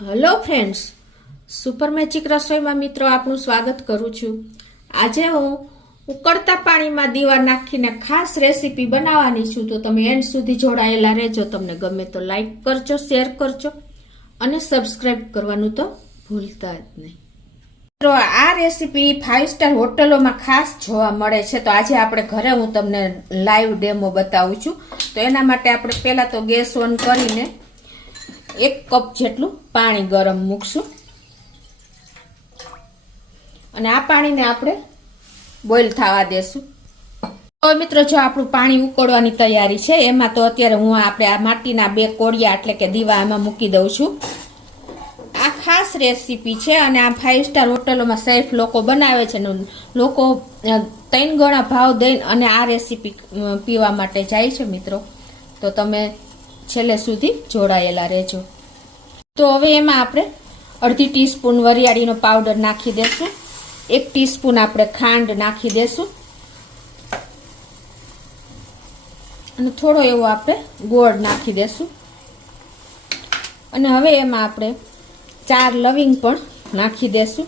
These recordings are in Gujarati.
હેલો ફ્રેન્ડ્સ, સુપર મેજિક રસોઈમાં મિત્રો આપનું સ્વાગત કરું છું। આજે હું ઉકળતા પાણીમાં દીવા નાખીને ખાસ રેસીપી બનાવવાની છું, તો તમે એન્ડ સુધી જોડાયેલા રહેજો। તમને ગમે તો લાઈક કરજો, શેર કરજો અને સબસ્ક્રાઇબ કરવાનું તો ભૂલતા જ નહીં। મિત્રો, આ રેસીપી 5 સ્ટાર હોટલોમાં ખાસ જોવા મળે છે, તો આજે આપણે ઘરે હું તમને લાઈવ ડેમો બતાવું છું। તો એના માટે આપણે પહેલા તો ગેસ ઓન કરીને 1 કપ જેટલું પાણી ગરમ મૂકશું અને આ પાણીને આપણે બોઇલ થવા દેશું। તો મિત્રો, જો આપણું પાણી ઉકળવાની તૈયારી છે, એમાં તો અત્યારે હું આપણે આ માટીના 2 કોળિયા એટલે કે દીવા એમાં મૂકી દઉં છું। આ ખાસ રેસીપી છે અને આ 5 સ્ટાર હોટલોમાં સેફ લોકો બનાવે છે ને લોકો 3 ગણા ભાવ દઈને અને આ રેસીપી પીવા માટે જાય છે મિત્રો। તો તમે છેલ્લે સુધી જોડાયેલા રહેજો। તો હવે એમાં આપણે અડધી ટીસ્પૂન વરિયાળીનો પાવડર નાખી દેશું, 1 ટીસ્પૂન આપણે ખાંડ નાખી દેશું અને થોડો એવો આપણે ગોળ નાખી દેશું અને હવે એમાં આપણે 4 લવિંગ પણ નાખી દેશું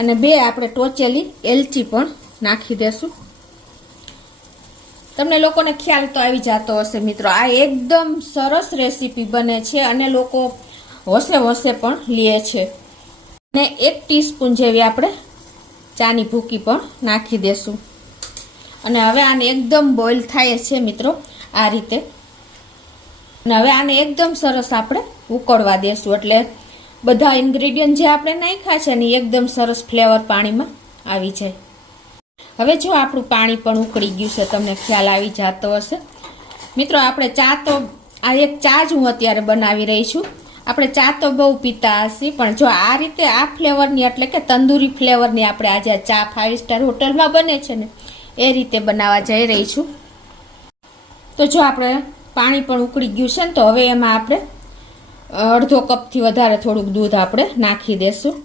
અને 2 આપણે ટોચેલી એલચી પણ નાખી દેશું। તમને લોકોને ખ્યાલ તો આવી જતો હશે મિત્રો, આ એકદમ સરસ રેસીપી બને છે અને લોકો હોશે હોશે પણ લે છે। અને 1 ટીસ્પૂન જેવી આપણે ચાની ભૂકી પણ નાખી દેશું અને હવે આને એકદમ બોઇલ થાય છે મિત્રો આ રીતે। અને હવે આને એકદમ સરસ આપણે ઉકળવા દેશું એટલે બધા ઇન્ગ્રેડિયન્ટ જે આપણે નાખ્યા છે ને એકદમ સરસ ફ્લેવર પાણીમાં આવી જાય। હવે જો આપણું પાણી પણ ઉકળી ગયું છે, તમને ખ્યાલ આવી જતો હશે મિત્રો। આપણે ચા તો આ એક ચા જ હું અત્યારે બનાવી રહી છું। આપણે ચા તો બહુ પીતા હશી, પણ જો આ રીતે આ ફ્લેવરની એટલે કે તંદૂરી ફ્લેવરની આપણે આજે ચા 5 સ્ટાર હોટલમાં બને છે ને એ રીતે બનાવવા જઈ રહી છું। તો જો આપણે પાણી પણ ઉકળી ગયું છે ને તો હવે એમાં આપણે અડધો કપથી વધારે થોડુંક દૂધ આપણે નાખી દેશું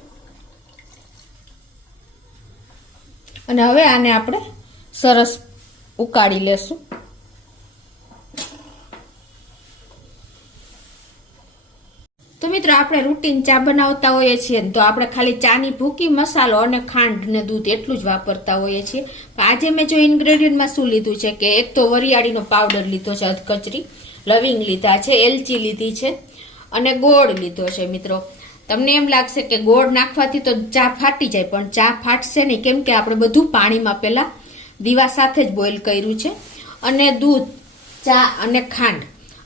અને હવે આને આપણે સરસ ઉકાળી લેશું। તો મિત્રો, આપણે રૂટીન ચા બનાવતા હોઈએ છીએ તો આપણે ખાલી ચાની ભૂકી, મસાલો અને ખાંડ ને દૂધ એટલું જ વાપરતા હોઈએ છીએ। આજે મેં જો ઇન્ગ્રેડિયન્ટમાં શું લીધું છે કે એક તો વરિયાળીનો પાવડર લીધો છે, અધકચરી લવિંગ લીધા છે, એલચી લીધી છે અને ગોળ લીધો છે મિત્રો। તમને એમ લાગશે કે ગોળ નાખવાથી તો ચા ફાટી જાય, પણ ચા ફાટશે નહીં, કેમ કે આપણે બધું પાણીમાં પહેલા દીવા સાથે જ બોઇલ કર્યું છે અને દૂધ, ચા અને ખાંડ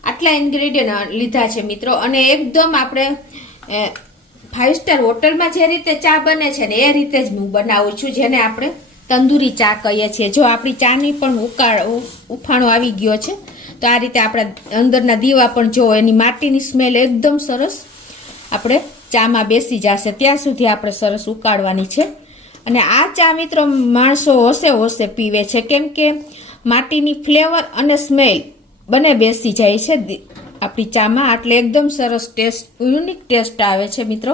આટલા ઇન્ગ્રેડિયન્ટ લીધા છે મિત્રો। અને એકદમ આપણે 5 સ્ટાર હોટલમાં જે રીતે ચા બને છે ને એ રીતે જ હું બનાવું છું, જેને આપણે તંદૂરી ચા કહીએ છીએ। જો આપણી ચાની પણ ઉફાણો આવી ગયો છે તો આ રીતે આપણા અંદરના દીવા પણ જો એની માટીની સ્મેલ એકદમ સરસ આપણે ચામાં બેસી જશે ત્યાં સુધી આપણે સરસ ઉકાળવાની છે। અને આ ચા મિત્રો માણસો હોશે હોશે પીવે છે, કેમ કે માટીની ફ્લેવર અને સ્મેલ બંને બેસી જાય છે આપણી ચામાં, એટલે એકદમ સરસ ટેસ્ટ, યુનિક ટેસ્ટ આવે છે મિત્રો।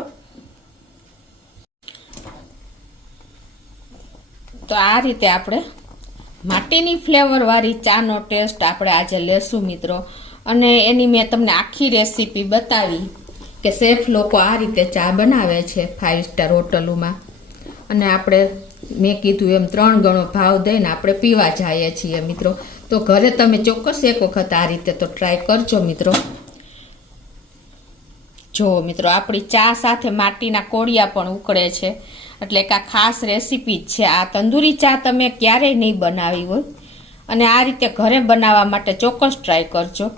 તો આ રીતે આપણે માટીની ફ્લેવર વાળી ચાનો ટેસ્ટ આપણે આજે લેશું મિત્રો। અને એની મેં તમને આખી રેસીપી બતાવી કે શેફ લોકો આ રીતે ચા બનાવે છે 5 સ્ટાર હોટલોમાં અને આપણે મેં કીધું એમ 3 ગણો ભાવ દઈને આપણે પીવા જઈએ છીએ મિત્રો। તો ઘરે તમે ચોક્કસ એક વખત આ રીતે તો ટ્રાય કરજો મિત્રો। જો મિત્રો, આપણી ચા સાથે માટીના કોળિયા પણ ઉકળે છે, એટલે કે આ ખાસ રેસીપી જ છે। આ તંદૂરી ચા તમે ક્યારેય નહીં બનાવી હોય અને આ રીતે ઘરે બનાવવા માટે ચોક્કસ ટ્રાય કરજો।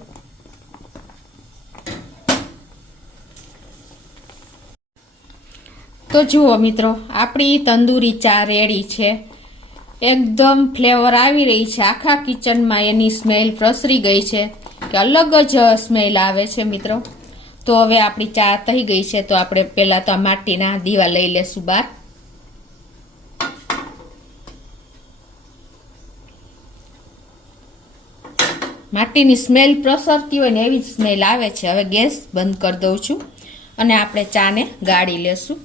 તો જુઓ મિત્રો, આપણી તંદૂરી ચા રેડી છે, એકદમ ફ્લેવર આવી રહી છે, આખા કિચનમાં એની સ્મેલ પ્રસરી ગઈ છે કે અલગ જ સ્મેલ આવે છે મિત્રો। તો હવે આપણી ચા થઈ ગઈ છે, તો આપણે પહેલા તો આ માટીના દીવા લઈ લેશું બહાર। માટીની સ્મેલ પ્રસરતી હોય ને એવી જ સ્મેલ આવે છે। હવે ગેસ બંધ કરી દઉં છું અને આપણે ચાને ગાળી લેશું।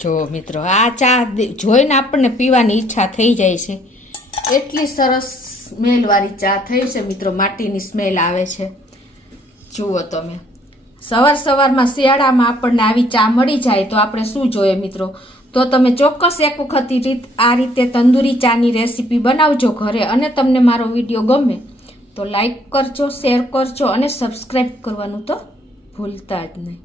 જો મિત્રો આ ચા જોઈને આપણને પીવાની ઈચ્છા થઈ જાય છે. એટલી સરસ સ્મેલવાળી ચા થઈ છે મિત્રો, માટીની સ્મેલ આવે છે. જુઓ તમે, સવારમાં શિયાળામાં આપણને આવી ચા મળી જાય તો આપણે શું જોઈએ મિત્રો? તો તમે ચોક્કસ એક વખત આ રીતે તંદૂરી ચાની રેસીપી બનાવજો ઘરે. અને તમને મારો વિડીયો ગમે તો લાઈક કરજો, શેર કરજો અને સબસ્ક્રાઈબ કરવાનું તો ભૂલતા જ નહીં.